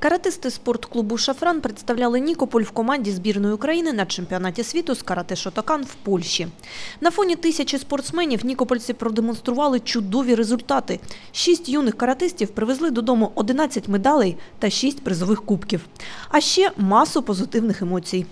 Каратисти спортклубу Шафран представляли Нікополь в команді збірної України на чемпіонаті світу з карате Шотокан в Польщі. На фоні тисячі спортсменів нікопольці продемонстрували чудові результати. Шість юних каратистів привезли додому 11 медалей та шість призових кубків. А ще масу позитивних емоцій.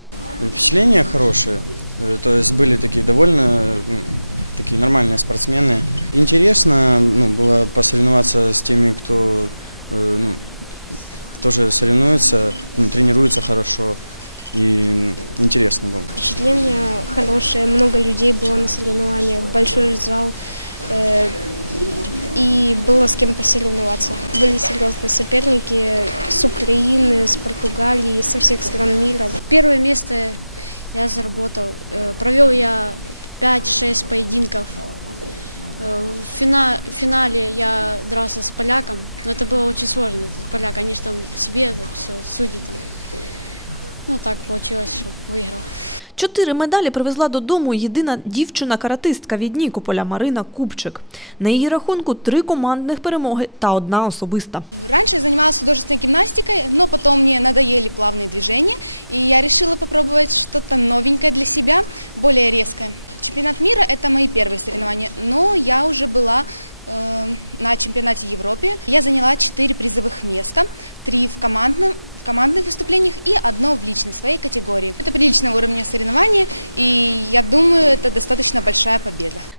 Чотири медалі привезла додому єдина дівчина-каратистка від Нікополя Марина Купчик. На її рахунку три командних перемоги та одна особиста.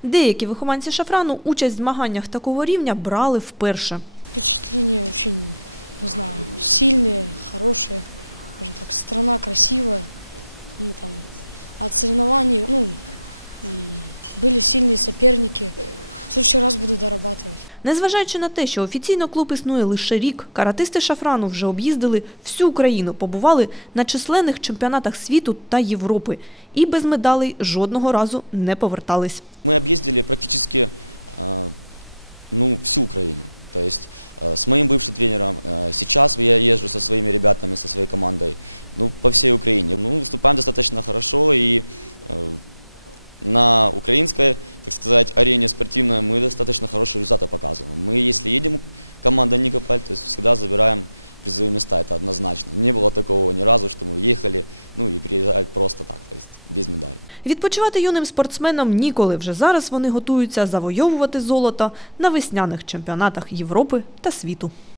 Деякі вихованці шафрану участь в змаганнях такого рівня брали вперше. Незважаючи на те, що офіційно клуб існує лише рік, каратисти шафрану вже об'їздили всю Україну, побували на численних чемпіонатах світу та Європи і без медалей жодного разу не повертались. Відпочивати юним спортсменам ніколи. Вже зараз вони готуються завойовувати золото на весняних чемпіонатах Європи та світу.